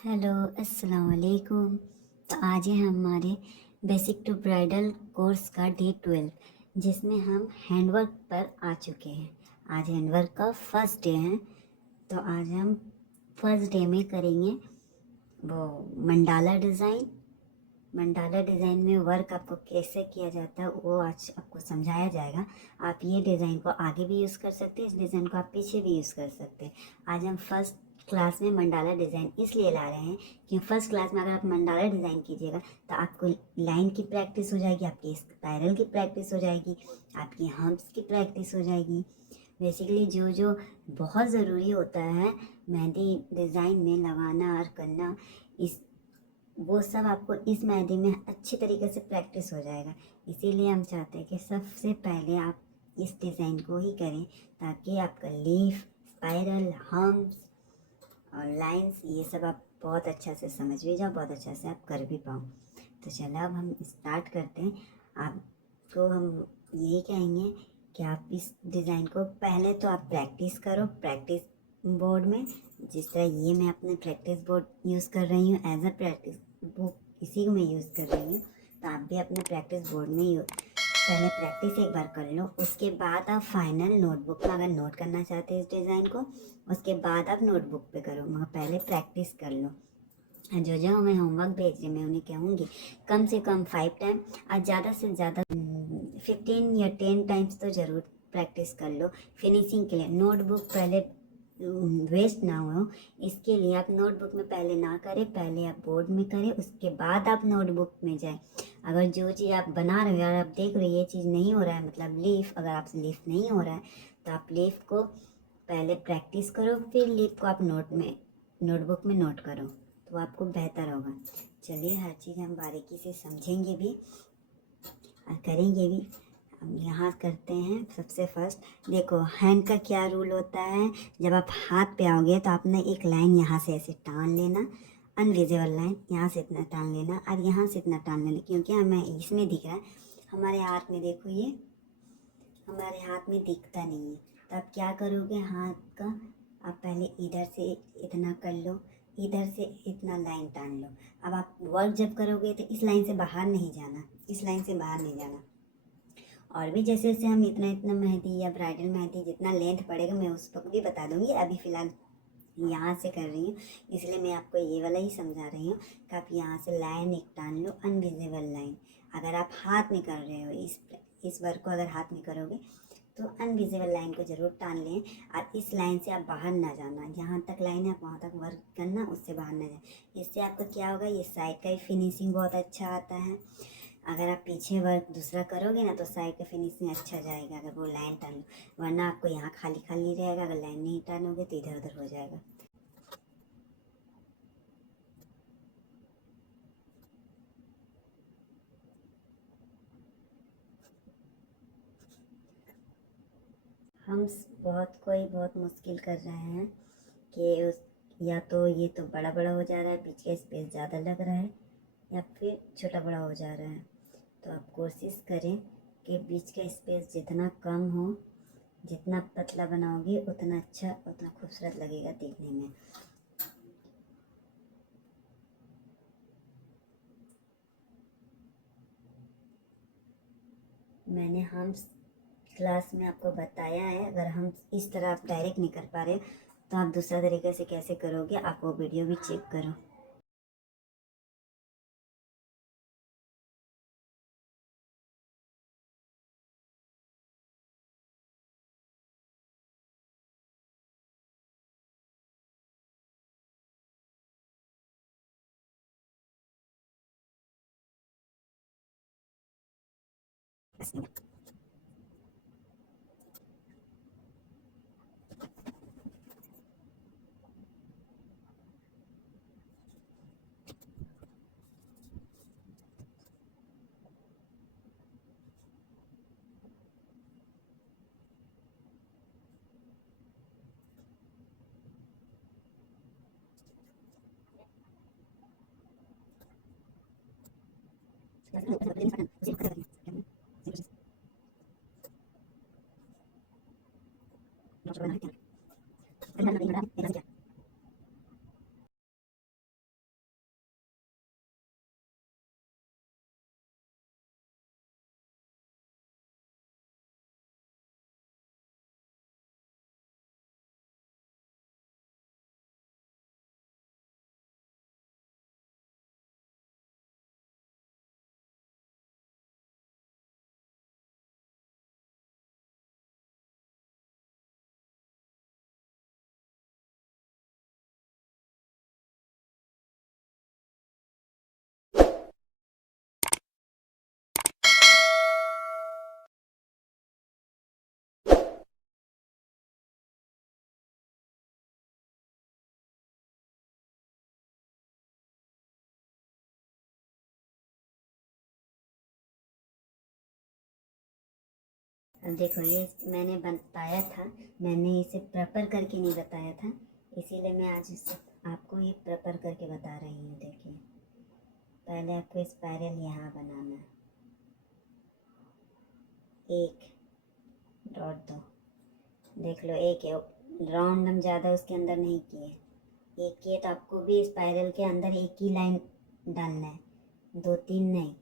Hello, अस्सलाम वालेकुम। तो आज है हमारे बेसिक टू ब्राइडल कोर्स का डे 12, जिसमें हम हैंडवर्क पर आ चुके हैं। आज हैंडवर्क का फर्स्ट डे है। तो आज हम फर्स्ट डे में करेंगे वो मंडाला डिज़ाइन। मंडाला डिज़ाइन में वर्क आपको कैसे किया जाता है वो आज आपको समझाया जाएगा। आप ये डिज़ाइन को आगे भी यूज़ कर सकते हैं, इस डिज़ाइन को आप पीछे भी यूज़ कर सकते हैं। आज हम फर्स्ट क्लास में मंडाला डिज़ाइन इसलिए ला रहे हैं कि फर्स्ट क्लास में अगर आप मंडाला डिज़ाइन कीजिएगा तो आपको लाइन की प्रैक्टिस हो जाएगी, आपकी स्पायरल की प्रैक्टिस हो जाएगी, आपकी हम्प्स की प्रैक्टिस हो जाएगी। बेसिकली जो जो बहुत ज़रूरी होता है मेहंदी डिज़ाइन में लगाना और करना, इस वो सब आपको इस मेहंदी में अच्छी तरीके से प्रैक्टिस हो जाएगा। इसीलिए हम चाहते हैं कि सबसे पहले आप इस डिज़ाइन को ही करें ताकि आपका लीफ, स्पाइरल, हम्प्स और लाइंस ये सब आप बहुत अच्छा से समझ भी जाओ, बहुत अच्छा से आप कर भी पाओ। तो चलो अब हम स्टार्ट करते हैं। आपको हम यही कहेंगे कि आप इस डिज़ाइन को पहले तो आप प्रैक्टिस करो प्रैक्टिस बोर्ड में। जिस तरह ये मैं अपने प्रैक्टिस बोर्ड यूज़ कर रही हूँ एज अ प्रैक्टिस बुक, इसी को मैं यूज़ कर रही हूँ। तो आप भी अपने प्रैक्टिस बोर्ड में पहले प्रैक्टिस एक बार कर लो, उसके बाद आप फाइनल नोटबुक में अगर नोट करना चाहते हैं इस डिज़ाइन को, उसके बाद आप नोटबुक पे करो, मगर पहले प्रैक्टिस कर लो। जो जो हमें होमवर्क भेज रहे मैं उन्हें कहूँगी कम से कम 5 टाइम और ज़्यादा से ज़्यादा 15 या 10 टाइम्स तो ज़रूर प्रैक्टिस कर लो फिनिशिंग के लिए। नोटबुक पहले वेस्ट ना हो, इसके लिए आप नोटबुक में पहले ना करें, पहले आप बोर्ड में करें, उसके बाद आप नोटबुक में जाएं। अगर जो चीज़ आप बना रहे हो और आप देख रहे हो ये चीज़ नहीं हो रहा है, मतलब लीफ, अगर आपसे लीफ नहीं हो रहा है तो आप लीफ को पहले प्रैक्टिस करो, फिर लीफ को आप नोटबुक में नोट करो, तो आपको बेहतर होगा। चलिए हर चीज़ हम बारीकी से समझेंगे भी और करेंगे भी। हम यहाँ करते हैं सबसे फर्स्ट। देखो हैंड का क्या रूल होता है, जब आप हाथ पे आओगे तो आपने एक लाइन यहाँ से ऐसे टान लेना, अनविजिबल लाइन यहाँ से इतना टान लेना और यहाँ से इतना टान लेना, क्योंकि हमें इसमें दिख रहा है, हमारे हाथ में देखो ये हमारे हाथ में दिखता नहीं है। तो आप क्या करोगे, हाथ का आप पहले इधर से इतना कर लो, इधर से इतना लाइन टान लो। अब आप वर्क जब करोगे तो इस लाइन से बाहर नहीं जाना, इस लाइन से बाहर नहीं जाना। और भी जैसे जैसे हम इतना इतना मेहंदी या ब्राइडल मेहंदी जितना लेंथ पड़ेगा मैं उस वक्त भी बता दूंगी। अभी फ़िलहाल यहाँ से कर रही हूँ इसलिए मैं आपको ये वाला ही समझा रही हूँ कि आप यहाँ से लाइन एक टान लो, अनविजिबल लाइन। अगर आप हाथ में कर रहे हो इस वर्क को अगर हाथ में करोगे तो अनविजिबल लाइन को ज़रूर टान लें और इस लाइन से आप बाहर ना जाना, जहाँ तक लाइन है आप वहाँ तक वर्क करना, उससे बाहर ना जाए। इससे आपका क्या होगा, ये साइड का ही फिनिशिंग बहुत अच्छा आता है। अगर आप पीछे वर्क दूसरा करोगे ना तो साइड का फिनिशिंग अच्छा जाएगा अगर वो लाइन टान लो, वरना आपको यहाँ खाली खाली रहेगा। अगर लाइन नहीं टानोगे तो इधर उधर हो जाएगा। हम कोई बहुत मुश्किल कर रहे हैं कि उस या तो ये तो बड़ा बड़ा हो जा रहा है, बीच का स्पेस ज़्यादा लग रहा है, या फिर छोटा बड़ा हो जा रहा है। तो आप कोशिश करें कि बीच का स्पेस जितना कम हो, जितना पतला बनाओगे उतना अच्छा, उतना खूबसूरत लगेगा देखने में। मैंने हम क्लास में आपको बताया है, अगर हम इस तरह आप डायरेक्ट नहीं कर पा रहे तो आप दूसरा तरीके से कैसे करोगे, आप वो वीडियो भी चेक करो। अब देखो ये मैंने बताया था, मैंने इसे प्रॉपर करके नहीं बताया था, इसीलिए मैं आज इसे आपको ये प्रॉपर करके बता रही हूँ। देखिए पहले आपको स्पाइरल यहाँ बनाना है, एक डॉट दो, देख लो एक है, राउंड हम ज़्यादा उसके अंदर नहीं किए, एक किए तो आपको भी स्पाइरल के अंदर एक ही लाइन डालना है, दो तीन नहीं।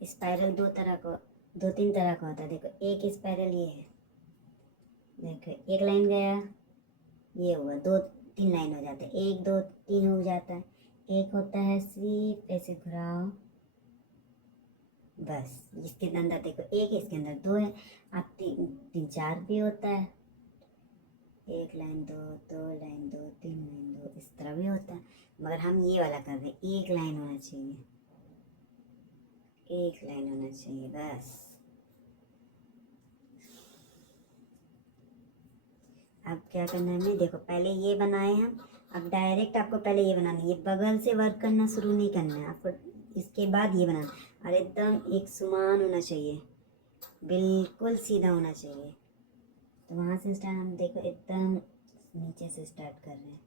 स्पाइरल दो तीन तरह का होता है। देखो एक स्पाइरल ये है, देखो एक लाइन गया, ये हुआ, दो तीन लाइन हो जाता है, एक दो तीन हो जाता है। एक होता है सिर्फ ऐसे घुराओ बस, इसके अंदर देखो एक है, इसके अंदर दो है, आप तीन तीन चार भी होता है, एक लाइन दो, दो लाइन दो, तीन लाइन दो, इस तरह भी होता है। मगर हम ये वाला कर रहे हैं, एक लाइन होना चाहिए, एक लाइन होना चाहिए बस। अब क्या करना है हमें, देखो पहले ये बनाए हम, अब डायरेक्ट आपको पहले ये बनाना है, ये बगल से वर्क करना शुरू नहीं करना है आपको, इसके बाद ये बनाना, और एकदम एक समान होना चाहिए, बिल्कुल सीधा होना चाहिए। तो वहाँ से स्टार्ट, हम देखो एकदम नीचे से स्टार्ट कर रहे हैं,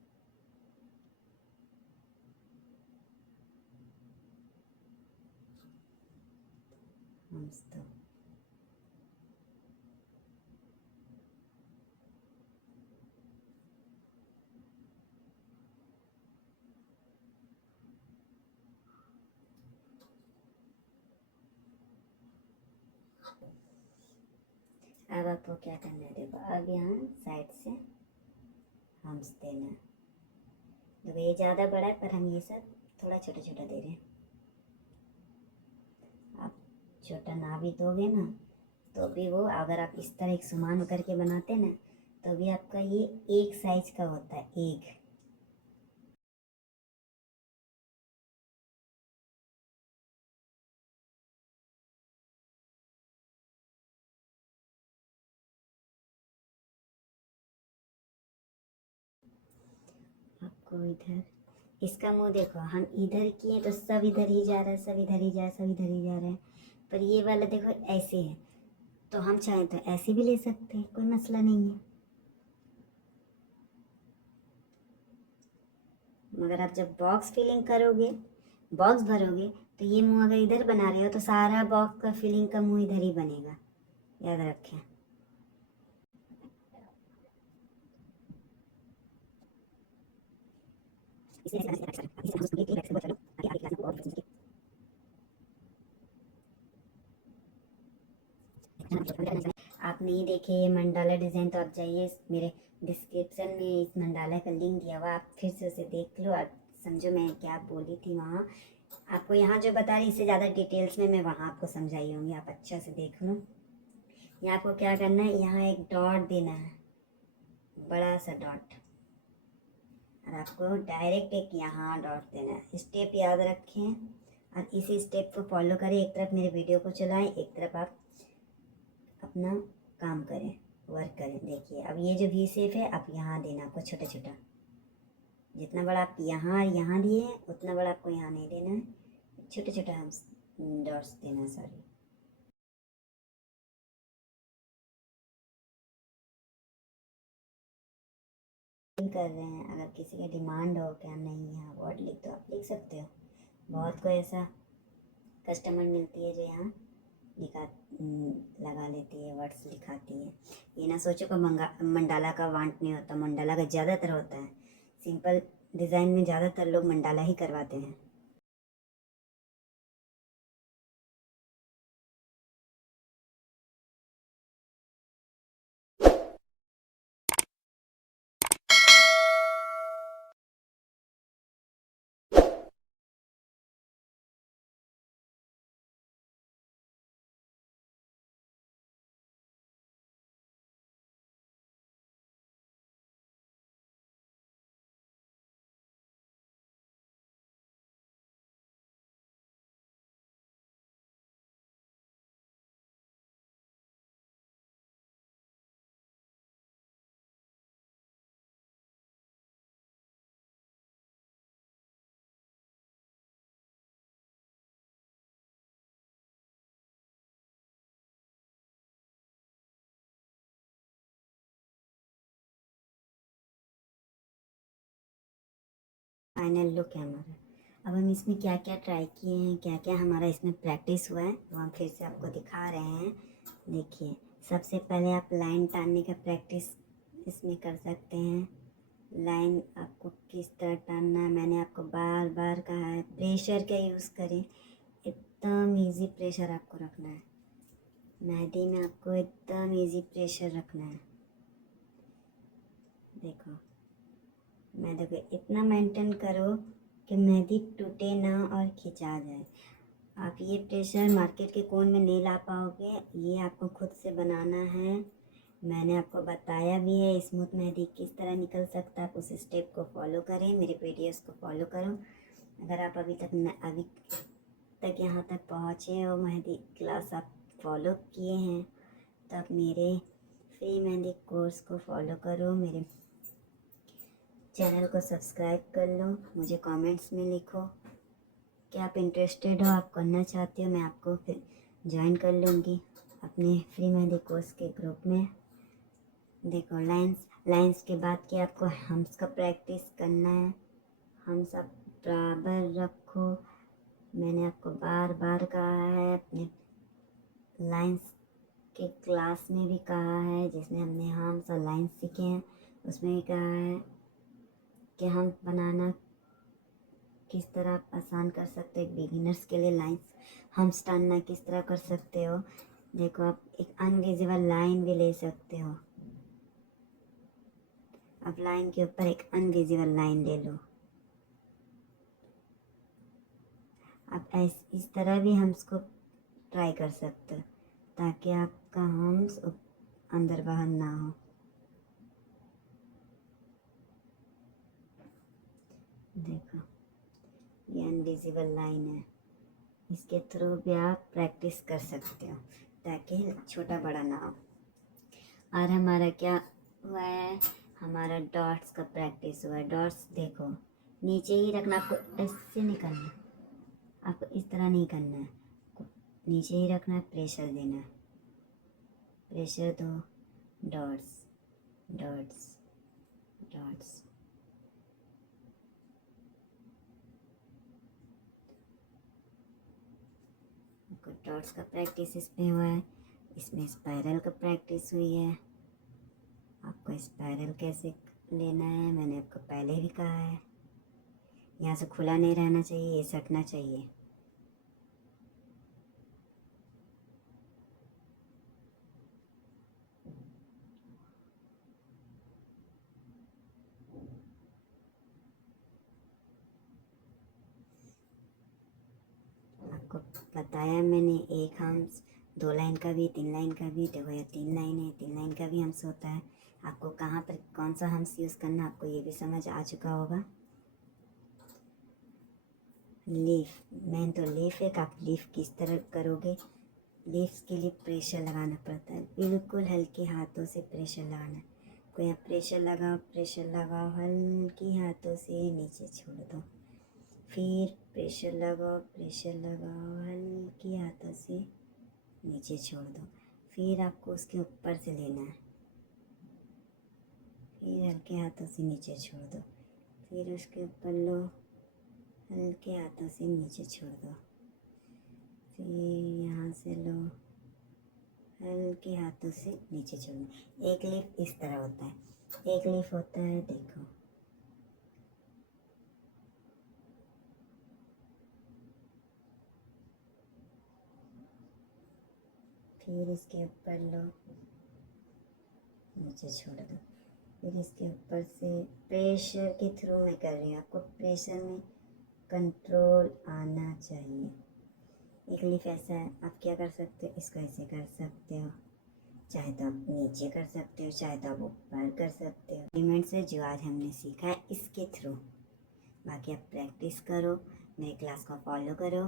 हम तो अब आपको क्या करना है, देखो अब यहाँ साइड से हम्स देना है। देखो ये ज़्यादा बड़ा है, पर हम ये सब थोड़ा छोटा छोटा दे रहे हैं। आप छोटा ना भी दोगे ना तो भी वो, अगर आप इस तरह एक समान करके बनाते ना तो भी आपका ये एक साइज का होता है, एक। आपको इधर इसका मुंह देखो, हम इधर किए तो सब इधर ही जा रहा है, सब इधर ही जा रहा है, सब इधर ही जा रहा है, पर ये वाला देखो ऐसे है, तो हम चाहें तो ऐसे भी ले सकते हैं, कोई मसला नहीं है। मगर आप जब बॉक्स फिलिंग करोगे, बॉक्स भरोगे, तो ये मुंह अगर इधर बना रहे हो तो सारा बॉक्स का फिलिंग का मुंह इधर ही बनेगा, याद रखें। आप नहीं देखे ये मंडाला डिज़ाइन तो आप जाइए, मेरे डिस्क्रिप्शन में इस मंडाला का लिंक दिया हुआ, आप फिर से उसे देख लो और समझो मैं क्या बोली थी वहाँ। आपको यहाँ जो बता रही इससे ज़्यादा डिटेल्स में मैं वहाँ आपको समझाई होंगी, आप अच्छा से देख लो। यहाँ आपको क्या करना है, यहाँ एक डॉट देना है, बड़ा सा डॉट, और आपको डायरेक्ट एक यहाँ डॉट देना है। स्टेप याद रखें और इसी स्टेप को फॉलो करें, एक तरफ मेरे वीडियो को चलाएं, एक तरफ आप अपना काम करें, वर्क करें। देखिए अब ये जो वी शेप है, आप यहाँ देना, आपको छोटा छोटा, जितना बड़ा आप यहाँ दिए हैं उतना बड़ा आपको यहाँ नहीं देना है, छोटे छोटे हम डॉट्स देना, सॉरी। कर रहे हैं, अगर किसी का डिमांड हो क्या नहीं यहाँ वर्ड लिख दो, आप लिख सकते हो। बहुत कोई ऐसा कस्टमर मिलती है जो यहाँ लिखा लगा लेती है, वर्ड्स लिखाती है। ये ना सोचो कि मंडाला का वांट नहीं होता, मंडाला का ज़्यादातर होता है, सिंपल डिज़ाइन में ज़्यादातर लोग मंडाला ही करवाते हैं। फाइनल लुक है हमारा। अब हम इसमें क्या क्या ट्राई किए हैं, क्या क्या हमारा इसमें प्रैक्टिस हुआ है, वो हम फिर से आपको दिखा रहे हैं। देखिए, सबसे पहले आप लाइन टानने का प्रैक्टिस इसमें कर सकते हैं। लाइन आपको किस तरह टानना है मैंने आपको बार बार कहा है। प्रेशर का यूज़ करें, एकदम इजी प्रेशर आपको रखना है। मेहंदी में आपको एकदम इजी प्रेशर रखना है। देखो, मैं देखो इतना मेंटेन करो कि मेहंदी टूटे ना और खिंचा जाए। आप ये प्रेशर मार्केट के कोन में नहीं ला पाओगे, ये आपको खुद से बनाना है। मैंने आपको बताया भी है स्मूथ मेहंदी किस तरह निकल सकता है। आप उस स्टेप को फॉलो करें, मेरे वीडियोस को फॉलो करो। अगर आप अभी तक यहाँ तक पहुँचे हो, मेहंदी क्लास आप फॉलो किए हैं, तो आप मेरे फ्री मेहंदी कोर्स को फॉलो करो। मेरे चैनल को सब्सक्राइब कर लो। मुझे कमेंट्स में लिखो कि आप इंटरेस्टेड हो, आप करना चाहते हो। मैं आपको फिर ज्वाइन कर लूँगी अपने फ्री मेहंदी कोर्स के ग्रुप में। देखो, लाइंस के बाद कि आपको हम्स का प्रैक्टिस करना है। हम्स आप बराबर रखो। मैंने आपको बार बार कहा है, अपने लाइंस के क्लास में भी कहा है, जिसमें हमने हम्स और लाइंस सीखे हैं, उसमें भी कहा है कि हम बनाना किस तरह आप आसान कर सकते हो। एक बिगिनर्स के लिए लाइंस हम्स टानना किस तरह कर सकते हो। देखो, आप एक अनविजिबल लाइन भी ले सकते हो। अब लाइन के ऊपर एक अनविजिबल लाइन ले लो। आप इस तरह भी हम्स को ट्राई कर सकते हो, ताकि आपका हम्स अंदर बाहर ना हो। देखो, ये अनविजिबल लाइन है, इसके थ्रू भी आप प्रैक्टिस कर सकते हो, ताकि छोटा बड़ा ना हो। और हमारा क्या हुआ है, हमारा डॉट्स का प्रैक्टिस हुआ है। डॉट्स देखो, नीचे ही रखना, आपको ऐसे नहीं करना, आपको इस तरह नहीं करना है, नीचे ही रखना है, प्रेशर देना है। प्रेशर दो, डॉट्स डॉट्स डॉट्स। आपको डॉट्स का प्रैक्टिस इसमें हुआ है। इसमें स्पाइरल का प्रैक्टिस हुई है। आपको स्पाइरल कैसे लेना है मैंने आपको पहले भी कहा है। यहाँ से खुला नहीं रहना चाहिए, ये सटना चाहिए। आपको बताया मैंने, एक हम्स 2 लाइन का भी, 3 लाइन का भी। देखो, ये 3 लाइन है, 3 लाइन का भी हम्स होता है। आपको कहाँ पर कौन सा हम्स यूज़ करना, आपको ये भी समझ आ चुका होगा। लीफ, मेन तो लीफ है कि आप लीफ किस तरह करोगे। लीव्स के लिए प्रेशर लगाना पड़ता है, बिल्कुल हल्के हाथों से प्रेशर लगाना है। कोई आप प्रेशर लगाओ, हल्की हाथों से नीचे छोड़ दो। फिर प्रेशर लगाओ, हल्की हाथों से नीचे छोड़ दो। फिर आपको उसके ऊपर से लेना है, फिर हल्के हाथों से नीचे छोड़ दो। फिर उसके ऊपर लो, हल्के हाथों से नीचे छोड़ दो। फिर यहाँ से लो, हल्के हाथों से नीचे छोड़ना। एक लीफ इस तरह होता है, एक लीफ होता है, देखो। फिर इसके ऊपर लो, नीचे छोड़ दो। फिर इसके ऊपर से प्रेशर के थ्रू मैं कर रही हूँ, आपको प्रेशर में कंट्रोल आना चाहिए। एक लीफ ऐसा है, आप क्या कर सकते हो, इसको ऐसे कर सकते हो, चाहे तो आप नीचे कर सकते हो, चाहे तो आप ऊपर कर सकते हो। एलिमेंट से जो आज हमने सीखा है इसके थ्रू। बाकी आप प्रैक्टिस करो, मेरे क्लास को फॉलो करो,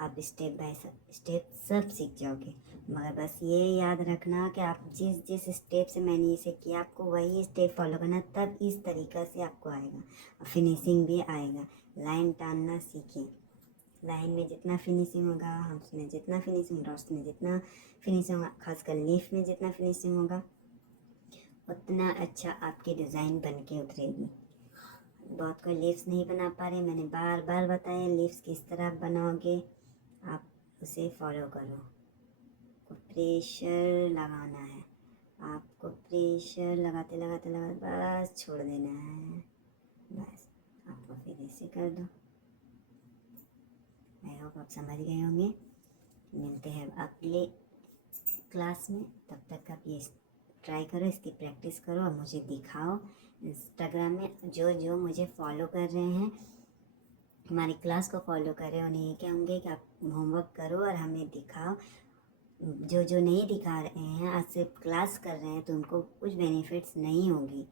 आप स्टेप बाय स्टेप सब सीख जाओगे। मगर बस ये याद रखना कि आप जिस जिस स्टेप से मैंने इसे किया, आपको वही स्टेप फॉलो करना, तब इस तरीक़ा से आपको आएगा और फिनिशिंग भी आएगा। लाइन टानना सीखें, लाइन में जितना फिनिशिंग होगा, हम्स में जितना फिनिशिंग, डॉट्स में जितना फिनिशिंग होगा, खासकर लीफ में जितना फिनिशिंग होगा, उतना अच्छा आपकी डिज़ाइन बन के उतरेगी। बहुत कोई लीव्स नहीं बना पा रहे, मैंने बार बार बताया लीव्स किस तरह बनाओगे, आप उसे फॉलो करो। को प्रेशर लगाना है, आपको प्रेशर लगाते लगाते लगाते बस छोड़ देना है, बस आपको फिर ऐसे कर दो। आई होप आप समझ गए होंगे। मिलते हैं अगले क्लास में, तब तक आप ये ट्राई करो, इसकी प्रैक्टिस करो और मुझे दिखाओ। इंस्टाग्राम में जो जो मुझे फॉलो कर रहे हैं, हमारी क्लास को फॉलो करें, उन्हें ये कहूँगे कि आप होमवर्क करो और हमें दिखाओ। जो जो नहीं दिखा रहे हैं, आज सिर्फ क्लास कर रहे हैं, तो उनको कुछ बेनिफिट्स नहीं होगी,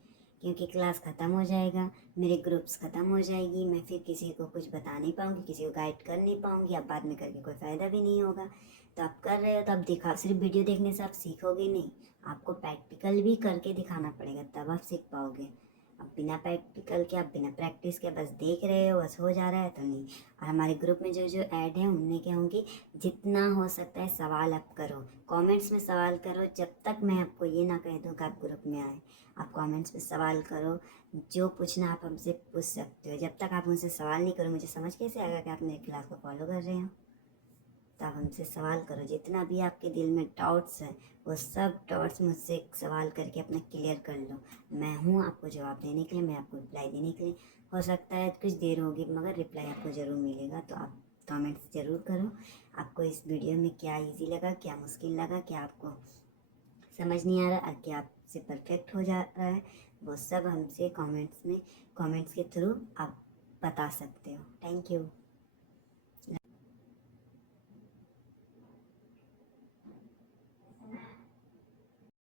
क्योंकि क्लास ख़त्म हो जाएगा, मेरे ग्रुप्स ख़त्म हो जाएगी, मैं फिर किसी को कुछ बता नहीं पाऊँगी, किसी को गाइड कर नहीं पाऊँगी, अब बाद में करके कोई फ़ायदा भी नहीं होगा। तो आप कर रहे हो तो आप दिखाओ, सिर्फ वीडियो देखने से आप सीखोगे नहीं, आपको प्रैक्टिकल भी करके दिखाना पड़ेगा, तब आप सीख पाओगे। अब बिना प्रैक्टिकल के, आप बिना प्रैक्टिस के बस देख रहे हो, बस हो जा रहा है तो नहीं। और हमारे ग्रुप में जो जो ऐड हैं उनमें क्या होंगी, जितना हो सकता है सवाल आप करो, कमेंट्स में सवाल करो, जब तक मैं आपको ये ना कह दूँ कि आप ग्रुप में आए। आप कमेंट्स में सवाल करो, जो पूछना आप हमसे पूछ सकते हो। जब तक आप मुझसे सवाल नहीं करो, मुझे समझ कैसे आएगा कि आप मेरी क्लास को फॉलो कर रहे हो। तो आप हमसे सवाल करो, जितना भी आपके दिल में डाउट्स हैं वो सब डाउट्स मुझसे सवाल करके अपना क्लियर कर लो। मैं हूँ आपको जवाब देने के लिए, मैं आपको रिप्लाई देने के लिए। हो सकता है कुछ देर होगी, मगर रिप्लाई आपको ज़रूर मिलेगा। तो आप कमेंट्स ज़रूर करो, आपको इस वीडियो में क्या इजी लगा, क्या मुश्किल लगा, क्या आपको समझ नहीं आ रहा और क्या आपसे परफेक्ट हो जा रहा है, वो सब हमसे कमेंट्स के थ्रू आप बता सकते हो। Thank you.